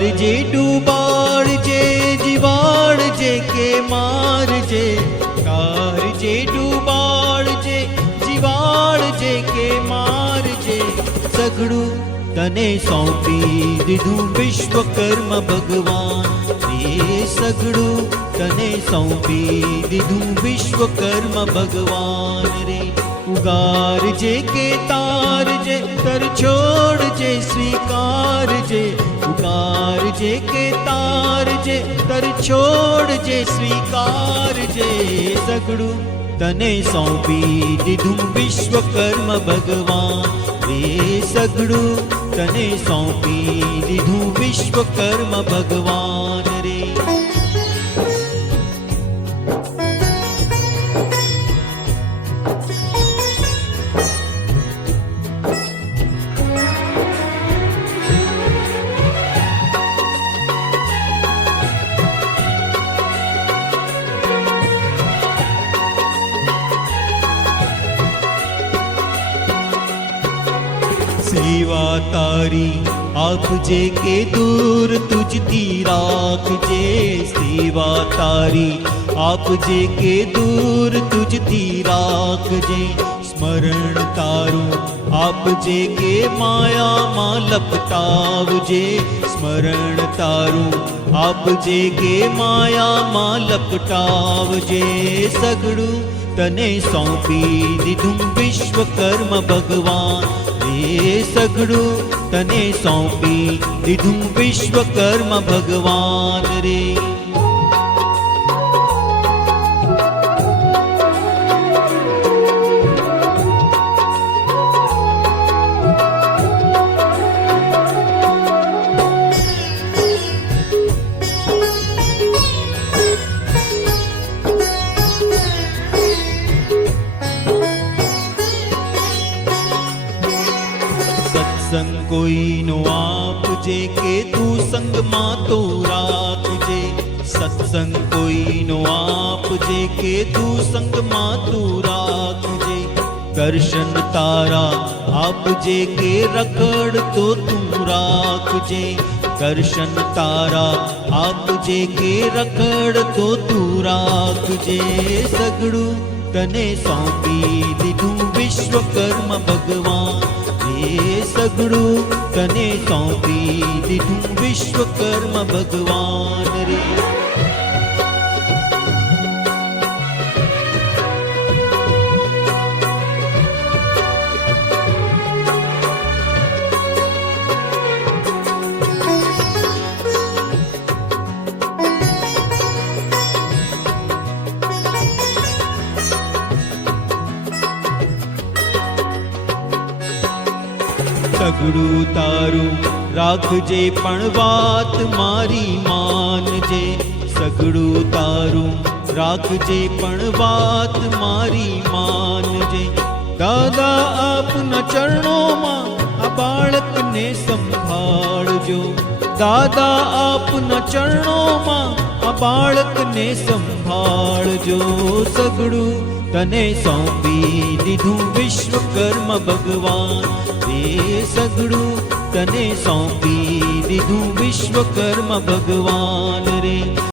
ઉગારજે ડૂબાડજે જીવાડજે કે મારજે, ઉગારજે ડૂબાડજે જીવાડજે કે મારજે, સઘળું તને સોંપી દીધું વિશ્વકર્મ ભગવાન રે, સઘળું તને સોંપી દીધું વિશ્વકર્મ ભગવાન રે. ઉગારજે કે તારજે તર છોડજે સ્વીકારજે, ઉગારજે કે તારજે તર છોડજે સ્વીકારજે, સઘળું તને સોંપી દીધું વિશ્વકર્મ ભગવાન રે, સઘળું તને સોંપી દીધું વિશ્વકર્મ ભગવાન રે. સેવા તારી આપજે કે દૂર તુજથી રાખજે, સેવા તારી આપજે કે દૂર તુજથી રાખજે, સ્મરણ તારું આપજે કે માયામાં લપટાવજે, સ્મરણ તારું આપજે કે માયામાં લપટાવજે, સઘળું તને સોંપી દીધું વિશ્વકર્મ ભગવાન રે, સઘળું તને સોંપી દીધું વિશ્વકર્મ ભગવાન રે. સત્સંગ કોઈનો આપજે કે તું સંગમાં તો રાખજે, સત્સંગ કોઈનો આપજે કે તું સંગમાં તું રાખજે, દર્શન તારા આપજે કે રખડતો તું રાખજે, દર્શન તારા આપજે કે રખડતો તું રાખજે, સઘળું તને સોંપી દીધું વિશ્વકર્મ ભગવાન રે, સઘળું તને સોંપી દીધું વિશ્વકર્મ ભગવાન રે. સઘળું તારું રાખજે પણ વાત મારી માનજે, સઘળું તારું રાખજે પણ વાત મારી માનજે, દાદા આપના ચરણોમાં આ બાળકને સંભાળજો, દાદા આપના ચરણોમાં આ બાળકને સંભાળજો, સઘળું તને સોંપી દીધું વિશ્વકર્મ ભગવાન રે, સઘળું તને સોંપી દીધું વિશ્વકર્મ ભગવાન રે.